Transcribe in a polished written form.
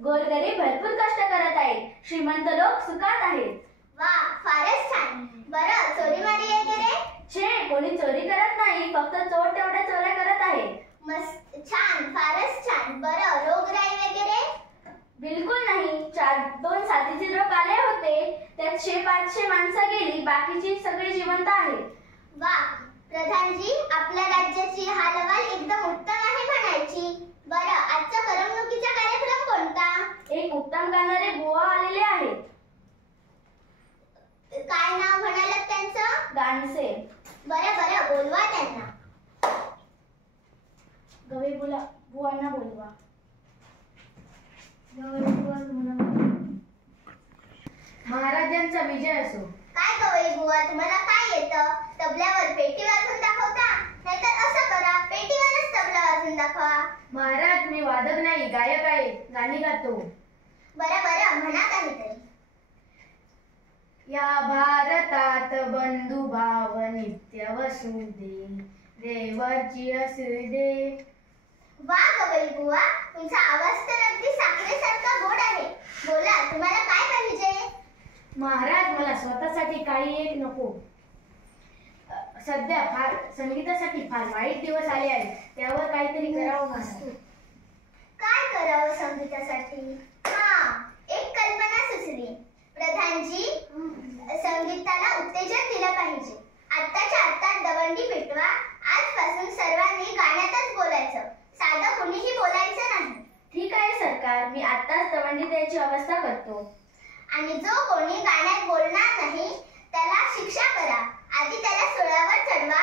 गोरगरीब भरपूर कष्ट करत आहेत. श्रीमंत लोक सुखात आहेत. वा, फारच छान. बरं, चोरीमारी वगैरे? छे, कोणी चोरी करत नाही. फक्त चोर तेवढ्या चोऱ्या करत आहे. मस्त, छान, फारच छान. बरं, रोगराई वगैरे? बिलकुल नाही. 2 साथीचे रोग आले होते. त्यात 500 माणसं गेली. बाकीची सगळी जिवंत आहेत. वा, प्रधानजी, आपल्या राज्याची हालचाल एकदम उत्तम आहे म्हणायची. बरं, आजचा करमणुकीचा कार्यक्रम कोणता? एक उत्तम गाणारे बुवा आलेले आहेत. काय नाव म्हणालात त्यांचं? गानसे. बरं बरं, बोलवा त्यांना. गवई बुवांना बोलवा. महाराजांचा विजय असो. काय गवई बुवा, तुम्हाला काय येतं? तबल्यावर पेटी वाजवून दाखवता? नाहीतर असं करा, पेटीवरच तबला वाजवून दाखवा. महाराज, मी वादक नाही, गायक आहे. गाणी गातो. बरं बरं, म्हणा काहीतरी. या भारतात बंधुभाव नित्य वसुदे, देवाची असुदे. वा गवई बुवा, तुमचा आवाज तर अगदी साखरेसारखा गोड आहे. बोला, तुम्हाला काय पाहिजे? महाराज, मला स्वतःसाठी काही एक नको. सध्या संगीतासाठी फार वाईट दिवस आले आहेत. त्यावर काहीतरी करावं महाराज. काय करावं संगीतासाठी? एक कल्पना सुचली. प्रधानजी, संगीताला उत्तेजन दिलं पाहिजे. आत्ताच्या आत्ता दवंडी पेटवा. आजपासून सर्वांनी गाण्यातच बोलायचं. साधं कुणीही बोलायचं नाही. ठीक आहे सरकार, मी आत्ताच दवंडी द्यायची व्यवस्था करतो. आणि जो कोणी गाण्यात बोलणार नाही त्याला शिक्षा करा. आधी त्याला सुळावर चढवा,